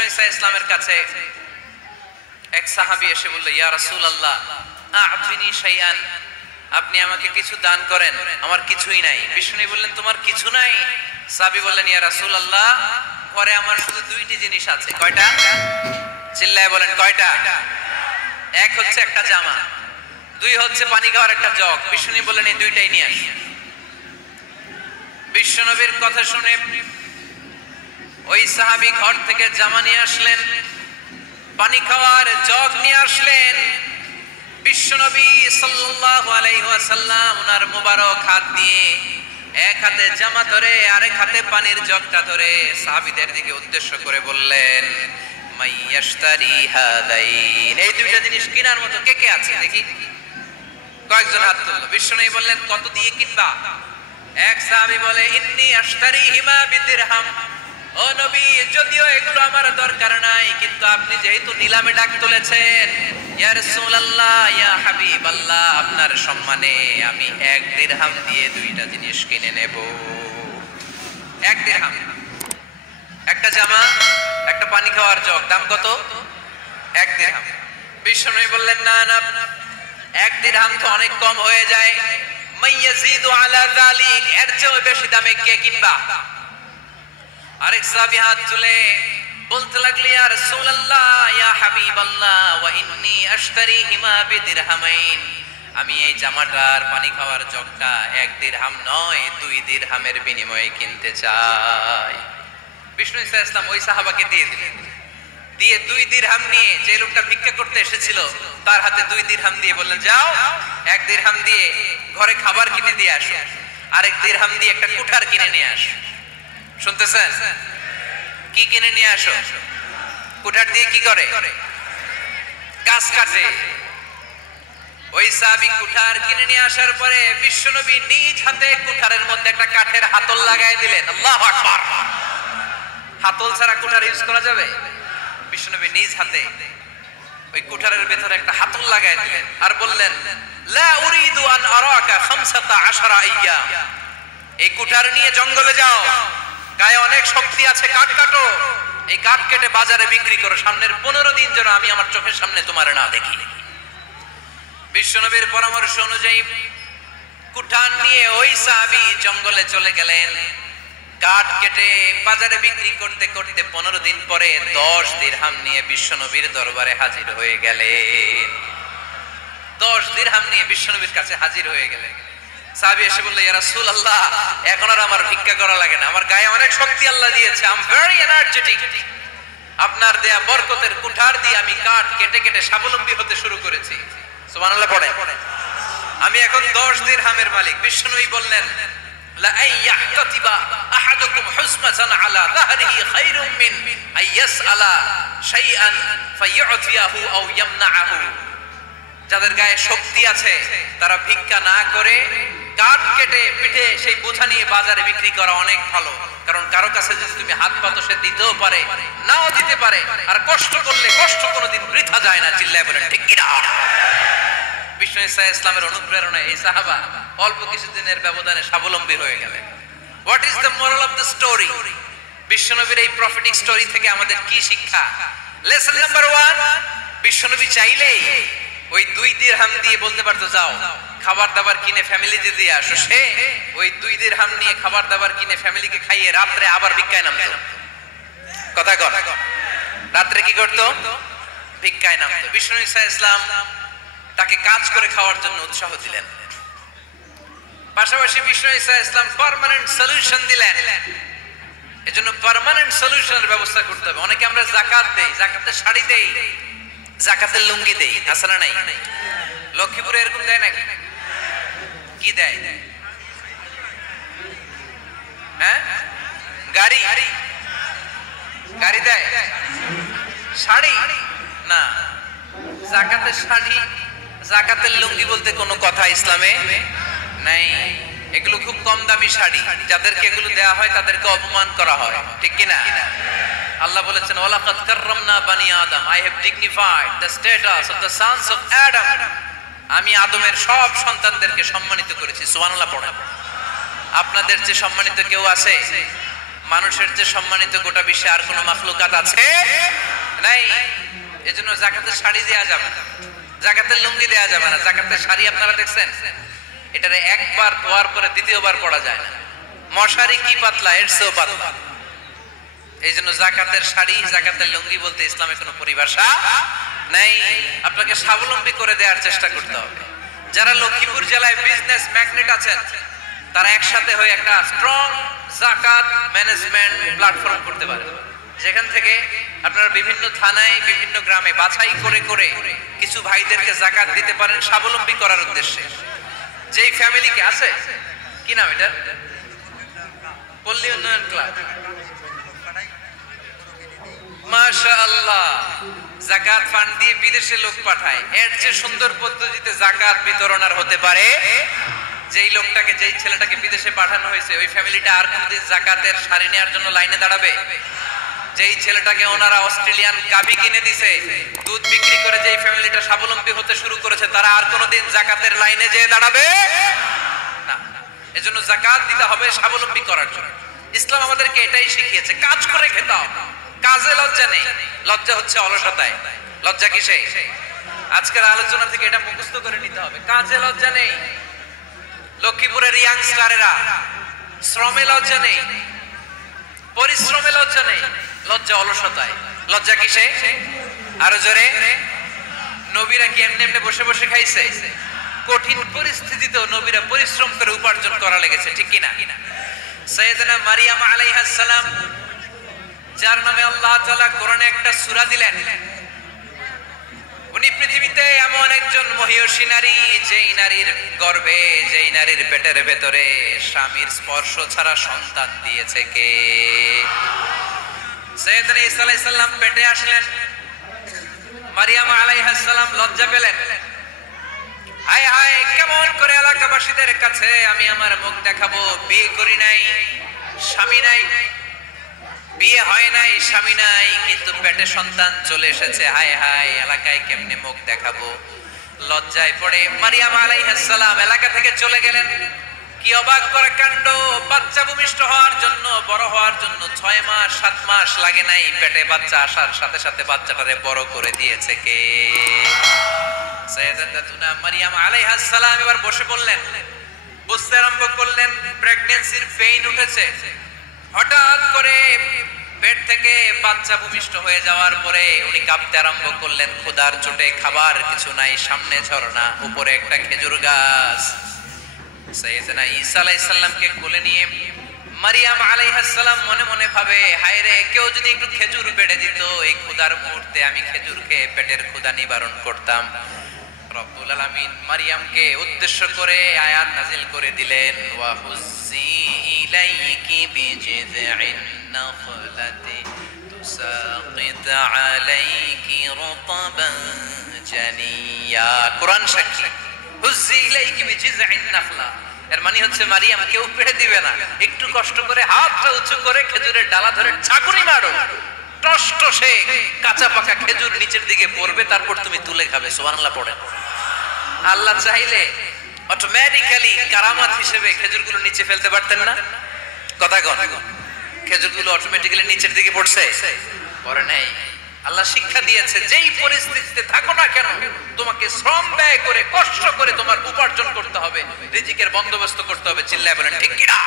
বিষ্ণু ঈসা ইসলামের কাছে এক সাহাবী এসে বলল, ইয়া রাসূলুল্লাহ আ'তিনি শাইআন, আপনি আমাকে কিছু দান করেন, আমার কিছুই নাই। বিষ্ণু বললেন, তোমার কিছু নাই? সাহাবী বললেন, ইয়া রাসূলুল্লাহ ঘরে আমার শুধু দুইটি জিনিস আছে। কয়টা? চিল্লায় বলেন কয়টা? এক হচ্ছে একটা জামা, দুই হচ্ছে পানি খাওয়ার একটা জগ। বিষ্ণু বললেন, এই দুইটাই নিয়ে আস। বিশ্বনবীর কথা শুনে ওই সাহাবী ঘর থেকে জামা নিয়ে আসলেন, পানি খাওয়ার জগ নিয়ে আসলেন। বিশ্বনবী সাল্লাল্লাহু আলাইহি ওয়াসাল্লাম ওনার মুবারক হাত দিয়ে এক হাতে জামা ধরে আরেক হাতে পানির জগটা ধরে সাহাবীদের দিকে উদ্দেশ্য করে বললেন, মাইয়াশতারি হাদাইন, এই দুইটা জিনিস কেনার মতো কে কে আছে দেখি? কয়েকজন হাত তুললো। বিশ্বনবী বললেন, কত দিয়ে কিনবা? এক সাহাবী বলে, ইন্নী আশতারিহিমা বিদিরহাম, ও নবী যদিও এগুলো আমার দরকার নাই, কিন্তু আপনি যেহেতু নিলামে ডাক তুলেছেন, ইয়া রাসূলুল্লাহ ইয়া হাবিবাল্লাহ, আপনার সম্মানে আমি 1 দিরহাম দিয়ে দুইটা জিনিস কিনে নেব। 1 দিরহাম, একটা জামা, একটা পানি খাওয়ার জগ, দাম কত? 1 দিরহাম। বিশ্বনবী বললেন, না না, 1 দিরহাম তো অনেক কম হয়ে যায়, মাইয়াজিদু আলা যালিক, এর চেয়ে বেশি দামে কে কিনবা? আরেক সাহাবী হাত তুলে বলতে লাগলেন, ইয়া রাসূলুল্লাহ ইয়া হাবিবাল্লাহ ওয়া ইন্নী আশতারিহিমা বিদিরহামাইন, আমি এই জামাটার পানি খাওয়ার জগটা 1 দিরহাম নয় 2 দিরহামের বিনিময়ে কিনতে চাই। বিষ্ণু ঈসা ইসলাম ওই সাহাবাকে দিয়ে দিলেন। দিয়ে 2 দিরহাম নিয়ে যে লোকটা ভিক্ষা করতে এসেছিল তার হাতে 2 দিরহাম দিয়ে বললেন, যাও 1 দিরহাম দিয়ে ঘরে খাবার কিনে দিয়ে আসো, আরেক দিরহাম দিয়ে একটা কুঠার কিনে নিয়ে আসো। শুনতেছেন? কি কিনে নিয়ে আসো? কুঠার দিয়ে কি করে? গাছ কাটে। ওই সাহাবী কুঠার কিনে নিয়ে আসার পরে বিশ্বনবী নিজ হাতে কুঠারের মধ্যে একটা কাঠের হাতল লাগাই দিলেন। আল্লাহু আকবার। হাতল ছাড়া কুঠার ইউজ করা যাবে? বিশ্বনবী নিজ হাতে ওই কুঠারের ভেতরে একটা হাতল লাগাই দিলেন আর বললেন, লা উরিদু আন আরাকা 15 আইয়াম, এই কুঠার নিয়ে জঙ্গলে যাও, গায়ে অনেক শক্তি আছে, কাঠ কাটো, এই কাঠ কেটে বাজারে বিক্রি করো, সামনের 15 দিন যেন আমি আমার চোখের সামনে তোমার না দেখি। বিশ্বনবীর পরামর্শ অনুযায়ী কুঠার নিয়ে ওই সাহাবী জঙ্গলে চলে গেলেন। কাঠ কেটে বাজারে বিক্রি করতে করতে 15 দিন পরে 10 দিরহাম নিয়ে বিশ্বনবীর দরবারে হাজির হয়ে গেলেন। 10 দিরহাম নিয়ে বিশ্বনবীর কাছে হাজির হয়ে গেলেন। সাহাবী এসে বলল, ইয়া রাসূলুল্লাহ এখন আর আমার ভিক্ষা করা লাগে না, আমার গায়ে অনেক শক্তি আল্লাহ দিয়েছে, আই এম ভেরি এনার্জেটিক, আপনার দেয়া বরকতের কুঠার দিয়ে আমি কাঠ কেটে কেটে স্বাবলম্বী হতে শুরু করেছি। সুবহানাল্লাহ পড়ে। আমি এখন 10 দিরহামের মালিক। বিশ্বনবী বললেন, লা আইয়াহতাতিবা আহাদুকুম হুসমাতান আলা যাহরিহি খায়রুম মিন আইয়াসআলা শাইআন ফায়ু'তিয়াহু আও ইয়ামনাহু, যাদের গায়ে শক্তি আছে তারা ভিক্ষা না করে কাঠ কেটে পিঠে সেই বোঝা নিয়ে বাজারে বিক্রি করা অনেক ভালো, কারণ কারো কাছে যদি তুমি হাত পাতো সে দিতেও পারে নাও দিতে পারে, আর কষ্ট করলে কষ্ট কোনোদিন বৃথা যায় না। চিল্লায় বলেন ঠিক কি না? বিষ্ণু ঈসা ইসলামের অনুপ্রেরণায় এই সাহাবা অল্প কিছুদিনের ব্যবধানে স্বাবলম্বী হয়ে গেলেন। What is the moral of the story? বিশ্বনবীর এই প্রফেটিক স্টোরি থেকে আমাদের কি শিক্ষা? লেসন নাম্বার 1, বিশ্বনবী চাইলেই ওই 2 দিরহাম দিয়ে বলতে পারতো, যাও খাবার দাবার কিনে ফ্যামিলিতে দিয়ে আসো। সে ওই 2 দিরহাম নিয়ে খাবার দাবার কিনে ফ্যামিলিকে খাইয়ে রাত্রে আবার ভিক্ষায় নামতো। কথা কর, রাত্রে কি করতো? ভিক্ষায় নামতো। বিষ্ণু ঈসা ইসলাম তাকে কাজ করে খাওয়ার জন্য উৎসাহ দিলেন। পাশাপাশি বিষ্ণু ঈসা ইসলাম পার্মানেন্ট সলিউশন দিলেন। এজন্য পার্মানেন্ট সলিউশনের ব্যবস্থা করতে হবে। অনেকে আমরা যাকাত দেই, যাকাতের শাড়ি দেই, যাকাতের লুঙ্গি দেই, আছে না নাই? লক্ষ্মীপুরে এরকম দেয় নাকি? কি দেয়? হ্যাঁ, গাড়ি গাড়ি দেয়, শাড়ি না। যাকাতের শাড়ি, যাকাতের লুঙ্গি বলতে কোনো কথা ইসলামে নাই। এগুলো খুব কম দামি শাড়ি, যাদেরকে এগুলো দেয়া হয় তাদেরকে অপমান করা হয়, ঠিক কি না? আল্লাহ বলেছেন, ওয়ালাকাদ কাররামনা বানি আদম, I have dignified the status of the sons of Adam, আমি আদমের সব সন্তানদেরকে সম্মানিত করেছি। সুবহানাল্লাহ পড়েন। আপনাদের যে সম্মানিত কেউ আছে? মানুষের যে সম্মানিত গোটা বিশ্বে আর কোনো মাখলুকাত আছে নাই। এজন্য যাকাতের শাড়ি দেয়া যাবে না, যাকাতের লুঙ্গি দেয়া যাবে না। যাকাতের শাড়ি আপনারা দেখছেন, এটারে একবার ধোয়ার পরে দ্বিতীয়বার পরা যায় না। মশারি কি পাতলা, এর চেয়েও পাতলা। এই জন্য যাকাতের শাড়ি, যাকাতের লুঙ্গি বলতে ইসলামে কোনো পরিভাষা নাই। আপনাকে স্বাবলম্বী করে দেওয়ার চেষ্টা করতে হবে। যারা লক্ষ্মীপুর জেলায় বিজনেস ম্যাগনেট আছেন, তারা একসাথে হয়ে একটা স্ট্রং যাকাত ম্যানেজমেন্ট প্ল্যাটফর্ম করতে পারে, যেখান থেকে আপনারা বিভিন্ন থানায়, বিভিন্ন গ্রামে বাছাই করে করে কিছু ভাইদেরকে যাকাত দিতে পারেন স্বাবলম্বী করার উদ্দেশ্যে। যেই ফ্যামিলিকে আছে, কি নাম এটা, পল্লী উন্নয়ন ক্লাব, মাশাআল্লাহ, যাকাত ফান্ড দিয়ে বিদেশে লোক পাঠায়। এর যে সুন্দর পদ্ধতিতে যাকাত বিতরণ আর হতে পারে। যেই লোকটাকে, যেই ছেলেটাকে বিদেশে পাঠানো হয়েছে, ওই ফ্যামিলিটা আর কোনদিন যাকাতের শাড়ি নেওয়ার জন্য লাইনে দাঁড়াবে? যেই ছেলেটাকে ওনারা অস্ট্রেলিয়ান গাভী কিনে দিছে, দুধ বিক্রি করে যেই ফ্যামিলিটা স্বাবলম্বী হতে শুরু করেছে, তারা আর কোনদিন যাকাতের লাইনে যেয়ে দাঁড়াবে না। এজন্য যাকাত দিতে হবে স্বাবলম্বী করার জন্য। ইসলাম আমাদেরকে এটাই শিখিয়েছে, কাজ করে খেতে হবে। কাজে লজ্জা নেই, লজ্জা হচ্ছে অলসতায়। লজ্জা কিসে? আজকের আলোচনা থেকে এটা মুখস্থ করে নিতে হবে, কাজে লজ্জা নেই। লক্ষ্মীপুরের ইয়াংস্টারেরা শ্রমে লজ্জা নেই, পরিশ্রমে লজ্জা নেই, লজ্জা অলসতায়। লজ্জা কিসে? আরো জোরে। নবীরা কি এমনি এমনি বসে বসে খাইছে? কঠিন পরিস্থিতিতেও নবীরা পরিশ্রম করে উপার্জন করা লেগেছে, ঠিক কিনা? সাইয়েদনা মারিয়াম আলাইহিস সালাম, যার নামে আল্লাহ তাআলা কোরআনে একটা সূরা দিলেন, উনি পৃথিবীতে এমন একজন মহিয়সী নারী, যেই নারীর গর্ভে, যেই নারীর পেটের ভেতরে স্বামীর স্পর্শ ছাড়া সন্তান দিয়েছে কে? সাইয়েদনা ঈসা আলাইহিস সালাম পেটে আসলেন। মারিয়াম আলাইহিস সালাম লজ্জা পেলেন। হায় হায়, কেমন করে এলাকাবাসীদের কাছে আমি আমার মুখ দেখাবো? বিয়ে করি নাই, স্বামী নাই, বিয়ে হয় নাই, স্বামী নাই, কিন্তু পেটে সন্তান চলে এসেছে। হায় হায়, এলাকায় কেমনে মুখ দেখাবো? লজ্জায় পড়ে মারিয়াম আলাইহিস সালাম এলাকা থেকে চলে গেলেন। কি অবাক করা কাণ্ড! বাচ্চা ভূমিষ্ঠ হওয়ার জন্য, বড় হওয়ার জন্য 6 মাস 7 মাস লাগে নাই, পেটে বাচ্চা আসার সাথে সাথে বাচ্চাটারে বড় করে দিয়েছে কে? সাইয়েদাতুনা মারিয়াম আলাইহিস সালাম এবার বসে পড়লেন, বুঝতে আরম্ভ করলেন প্রেগন্যান্সির পেইন উঠেছে। হঠাৎ করে পেট থেকে বাচ্চা ভূমিষ্ঠ হয়ে যাওয়ার পরে উনি কাঁপতে আরম্ভ করলেন। ক্ষুধার চোটে খাবার কিছু নাই, সামনে ঝর্ণা, উপরে একটা খেজুর গাছ। সাইয়েদনা ঈসা আলাইহিস সালামকে কোলে নিয়ে মারিয়াম আলাইহিস সালাম মনে মনে ভাবে, হায় রে, কেউ যদি একটু খেজুর বেড়ে দিত, এই ক্ষুধার মুহূর্তে আমি খেজুর খেয়ে পেটের ক্ষুধা নিবারণ করতাম। রব্বুল আলামিন মারিয়ামকে উদ্দেশ্য করে আয়াত নাযিল করে দিলেন, ওয়া হুজ্জি ইলাইকি বিজিযইন নাখলাতি তুসাকিত আলাইকি রুতাবান জানিয়া। কোরআন সাক্ষী, হুজ্জি ইলাইকি বিজিযইন নাখলা, এর মানে হচ্ছে মারিয়াম, কেউ পেড়ে দিবে না, একটু কষ্ট করে হাতটা উঁচু করে খেজুরের ডালা ধরে ঝাঁকুনি মারো, টসটসে কাঁচা পাকা খেজুর নিচের দিকে পড়বে, তারপর তুমি তুলে খাবে। সুবহানাল্লাহ পড়ে। আল্লাহ চাইলে অটোমেটিক্যালি কারামাত হিসেবে খেজুরগুলো নিচে ফেলতে পারতেন না? কথা কন, খেজুরগুলো অটোমেটিক্যালি নিচের দিকে পড়ছে? পড়ে নাই। আল্লাহ শিক্ষা দিয়েছে, যেই পরিস্থিতিতে থাকো না কেন, তোমাকে শ্রম ব্যয় করে, কষ্ট করে তোমার উপার্জন করতে হবে, রিজিকের বন্দোবস্ত করতে হবে। চিল্লায় বলেন ঠিক কিনা?